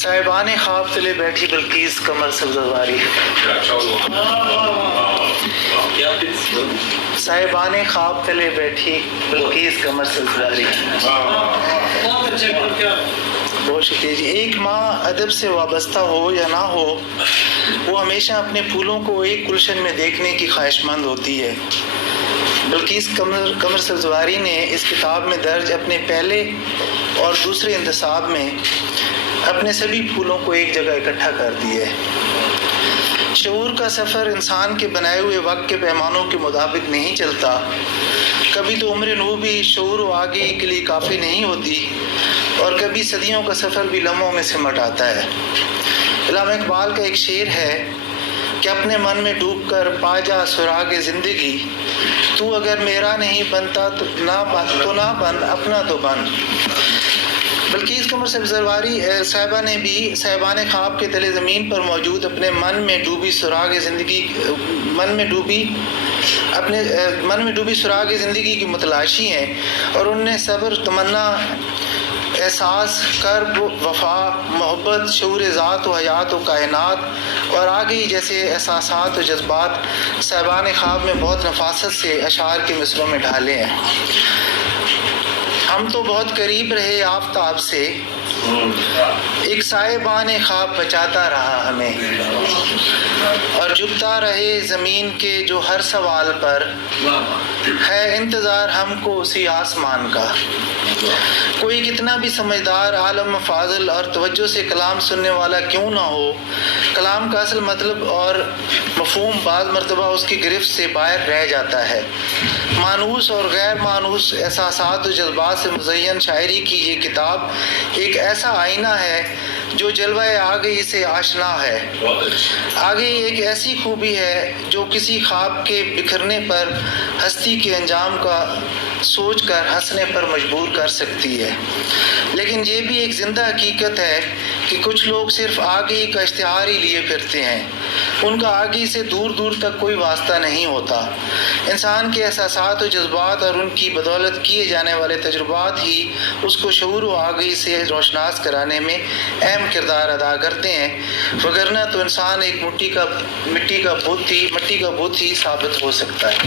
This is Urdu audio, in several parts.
صاحبان خواب تلے بیٹھی بلقیس قمر سبزواری. صاحبان خواب تلے بیٹھی بلقیس قمر سبزواری. بہت شکریہ جی. ایک ماں ادب سے وابستہ ہو یا نہ ہو، وہ ہمیشہ اپنے پھولوں کو ایک گلشن میں دیکھنے کی خواہش مند ہوتی ہے. بلقیس قمر سبزواری نے اس کتاب میں درج اپنے پہلے اور دوسرے انتصاب میں اپنے سبھی پھولوں کو ایک جگہ اکٹھا کر دیا ہے. شعور کا سفر انسان کے بنائے ہوئے وقت کے پیمانوں کے مطابق نہیں چلتا. کبھی تو عمر نو بھی شعور و آگہی کے لیے کافی نہیں ہوتی، اور کبھی صدیوں کا سفر بھی لمحوں میں سمٹ آتا ہے. علامہ اقبال کا ایک شعر ہے کہ اپنے من میں ڈوب کر پا جا سراغ زندگی، تو اگر میرا نہیں بنتا تو نہ بن، اپنا تو بن. بلقیس قمر سبزواری صاحبہ نے بھی صاحبان خواب کے تلے زمین پر موجود اپنے من میں ڈوبی سراغ زندگی کی متلاشی ہیں، اور ان نے صبر، تمنا، احساس، کرب، وفا، محبت، شعور ذات و حیات و کائنات اور آگے جیسے احساسات و جذبات صاحبان خواب میں بہت نفاست سے اشعار کے مصروں میں ڈھالے ہیں. ہم تو بہت قریب رہے آفتاب سے، ایک صاحبان خواب بچاتا رہا ہمیں، اور جھکتا رہے زمین کے جو ہر سوال پر ہے انتظار ہم کو اسی آسمان کا. کوئی کتنا بھی سمجھدار، عالم فاضل اور توجہ سے کلام سننے والا کیوں نہ ہو، کلام کا اصل مطلب اور مفہوم بعض مرتبہ اس کی گرفت سے باہر رہ جاتا ہے. مانوس اور غیر مانوس احساسات و جذبات سے مزین شاعری کی یہ کتاب ایک ایسا آئینہ ہے جو جلوہ آگہی سے آشنا ہے. آگہی ایک ایسی خوبی ہے جو کسی خواب کے بکھرنے پر ہستی کے انجام کا سوچ کر ہنسنے پر مجبور کر سکتی ہے. لیکن یہ بھی ایک زندہ حقیقت ہے کہ کچھ لوگ صرف آگہی کا اشتہار ہی لیے پھرتے ہیں. ان کا آگہی سے دور دور تک کوئی واسطہ نہیں ہوتا. انسان کے احساسات و جذبات اور ان کی بدولت کیے جانے والے تجربات ہی اس کو شعور و آگہی سے روشناس کرانے میں اہم کردار ادا کرتے ہیں، وگرنہ تو انسان ایک مٹی کا بت ہی ثابت ہو سکتا ہے.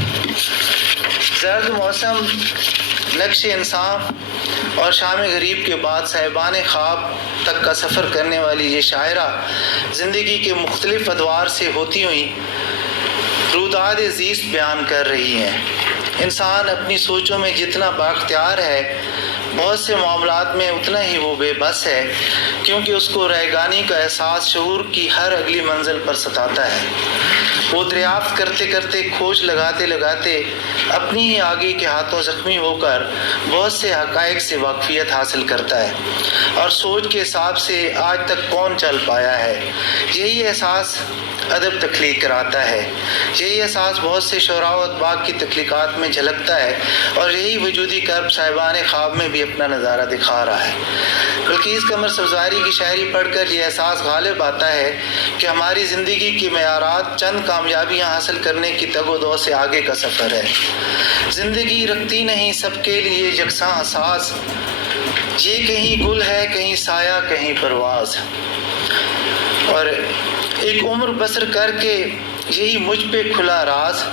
زرد موسم، نقش انسان اور شام غریب کے بعد صاحبان خواب تک کا سفر کرنے والی یہ شاعرہ زندگی کے مختلف ادوار سے ہوتی ہوئی روداد زیست بیان کر رہی ہیں. انسان اپنی سوچوں میں جتنا بااختیار ہے، بہت سے معاملات میں اتنا ہی وہ بے بس ہے، کیونکہ اس کو رہگانی کا احساس شعور کی ہر اگلی منزل پر ستاتا ہے. وہ دریافت کرتے کرتے، کھوج لگاتے لگاتے اپنی ہی آگے کے ہاتھوں زخمی ہو کر بہت سے حقائق سے واقفیت حاصل کرتا ہے، اور سوچ کے حساب سے آج تک کون چل پایا ہے. یہی احساس ادب تخلیق کراتا ہے. یہی احساس بہت سے شعراء و ادباء کی تخلیقات میں جھلکتا ہے، اور یہی وجودی کرب صاحبان خواب میں بھی اپنا نظارہ دکھا رہا ہے. بلقیس قمر سبزواری کی شاعری پڑھ کر یہ احساس غالب آتا ہے کہ ہماری زندگی کی معیارات چند کامیابیاں حاصل کرنے کی تگ و دو سے آگے کا سفر ہے. زندگی رکھتی نہیں سب کے لیے یکساں احساس، یہ کہیں گل ہے، کہیں سایہ، کہیں پرواز. اور ایک عمر بسر کر کے یہی مجھ پہ کھلا راز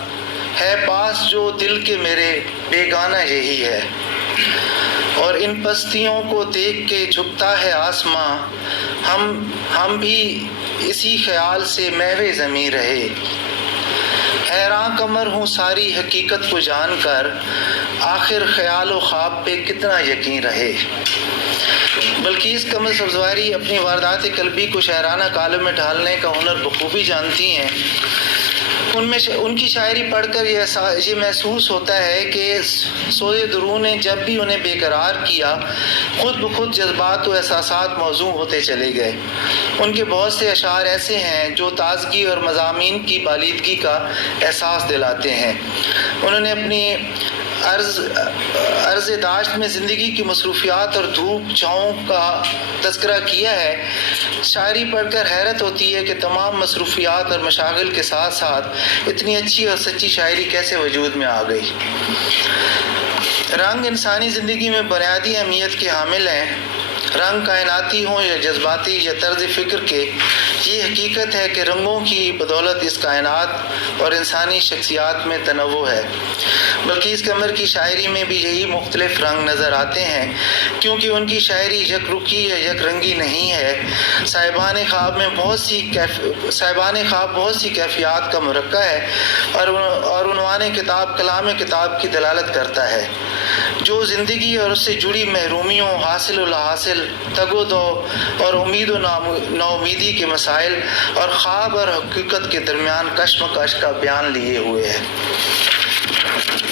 ہے، پاس جو دل کے میرے بیگانہ یہی ہے. اور ان پستیوں کو دیکھ کے جھکتا ہے آسماں، ہم بھی اسی خیال سے محو زمیں رہے. حیران قمر ہوں ساری حقیقت کو جان کر، آخر خیال و خواب پہ کتنا یقین رہے. بلقیس قمر سبزواری اپنی واردات قلبی کو شاعرانہ کالم میں ڈھالنے کا ہنر بخوبی جانتی ہیں. ان کی شاعری پڑھ کر یہ محسوس ہوتا ہے کہ سوئے درون نے جب بھی انہیں بے قرار کیا، خود بخود جذبات و احساسات موزوں ہوتے چلے گئے. ان کے بہت سے اشعار ایسے ہیں جو تازگی اور مضامین کی بالیدگی کا احساس دلاتے ہیں. انہوں نے اپنی عرض داشت میں زندگی کی مصروفیات اور دھوپ چھاؤں کا تذکرہ کیا ہے. شاعری پڑھ کر حیرت ہوتی ہے کہ تمام مصروفیات اور مشاغل کے ساتھ ساتھ اتنی اچھی اور سچی شاعری کیسے وجود میں آ گئی. رنگ انسانی زندگی میں بنیادی اہمیت کے حامل ہیں. رنگ کائناتی ہوں یا جذباتی یا طرز فکر کے، یہ حقیقت ہے کہ رنگوں کی بدولت اس کائنات اور انسانی شخصیات میں تنوع ہے۔ بلقیس قمر کی شاعری میں بھی یہی مختلف رنگ نظر آتے ہیں، کیونکہ ان کی شاعری یک رخی یا یک رنگی نہیں ہے۔ صاحبان خواب بہت سی کیفیات کا مرکب ہے اور عنوان کتاب کلام کتاب کی دلالت کرتا ہے، جو زندگی اور اس سے جڑی محرومیوں، حاصل و لاحاصل، تگ و دو اور امید و ناامیدی کے مسائل اور خواب اور حقیقت کے درمیان کشمکش کا بیان لیے ہوئے ہے۔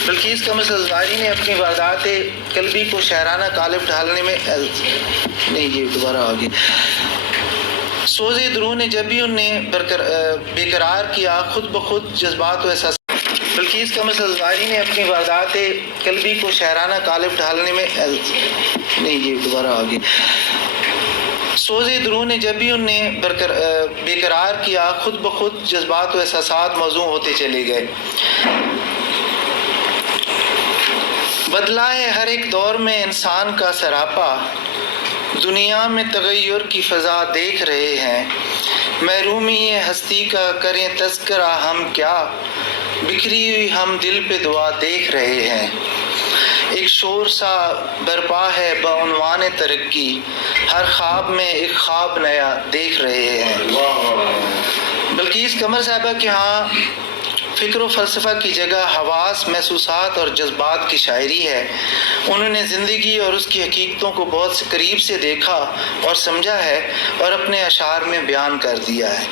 بلقیس قمر سزگاری نے اپنی واردات قلبی کو شاعرانہ قالب ڈھالنے میں سوز درو نے جب بھی انہیں بیقرار کیا، خود بخود جذبات و احساس۔ بلقیس قمر سزگاری نے اپنی واردات قلبی کو شاعرانہ قالب ڈھالنے میں سوز درو نے جب بھی انہیں بیقرار کیا، خود بخود جذبات و احساسات موزوں ہوتے چلے گئے۔ بدلا ہے ہر ایک دور میں انسان کا سراپا، دنیا میں تغیر کی فضا دیکھ رہے ہیں۔ محرومی ہستی کا کریں تذکرہ ہم کیا، بکھری ہوئی ہم دل پہ دعا دیکھ رہے ہیں۔ ایک شور سا برپا ہے بعنوان ترقی، ہر خواب میں ایک خواب نیا دیکھ رہے ہیں۔ بلقیس قمر صاحبہ کے ہاں فکر و فلسفہ کی جگہ حواس، محسوسات اور جذبات کی شاعری ہے۔ انہوں نے زندگی اور اس کی حقیقتوں کو بہت قریب سے دیکھا اور سمجھا ہے اور اپنے اشعار میں بیان کر دیا ہے۔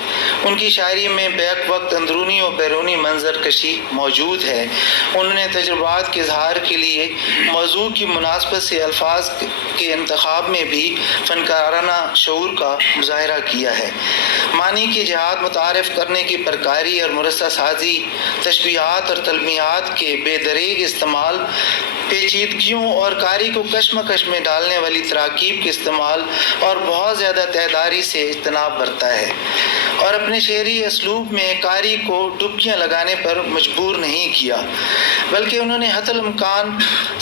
ان کی شاعری میں بیک وقت اندرونی و بیرونی منظر کشی موجود ہے۔ انہوں نے تجربات کے اظہار کے لیے موضوع کی مناسبت سے الفاظ کے انتخاب میں بھی فنکارانہ شعور کا مظاہرہ کیا ہے۔ معنی کی جہات متعارف کرنے کی پرکاری اور مرصع سازی، تشبیہات اور تلمیحات کے بے دریغ استعمال، پیچیدگیوں اور قاری کو کشمکش میں ڈالنے والی تراکیب کے استعمال اور بہت زیادہ تیداری سے اجتناب برتا ہے، اور اپنے شعری اسلوب میں قاری کو ڈبکیاں لگانے پر مجبور نہیں کیا، بلکہ انہوں نے حتی الامکان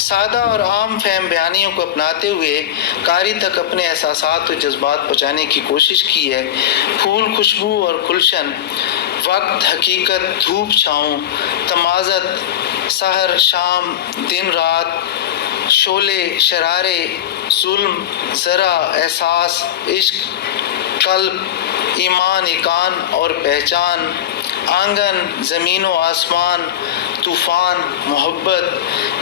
سادہ اور عام فہم بیانیوں کو اپناتے ہوئے قاری تک اپنے احساسات و جذبات پہنچانے کی کوشش کی ہے۔ پھول، خوشبو اور گلشن، وقت، حقیقت، دھوپ چھاؤں، تمازت، سحر، شام، دن، رات، شعلے، شرارے، ظلم، ذرا، احساس، عشق، قلب، ایمان، ایقان اور پہچان، آنگن، زمین و آسمان، طوفان، محبت،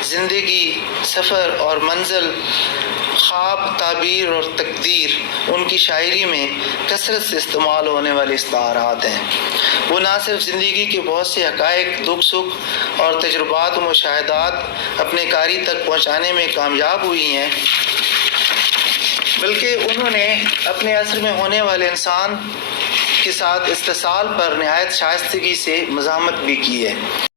زندگی، سفر اور منزل، خواب، تعبیر اور تقدیر ان کی شاعری میں کثرت سے استعمال ہونے والے استعارات ہیں۔ وہ نہ صرف زندگی کے بہت سے حقائق، دکھ سکھ اور تجربات و مشاہدات اپنے قاری تک پہنچانے میں کامیاب ہوئی ہیں، بلکہ انہوں نے اپنے عصر میں ہونے والے انسان کے ساتھ اتصال پر نہایت شائستگی سے مزاحمت بھی کی ہے۔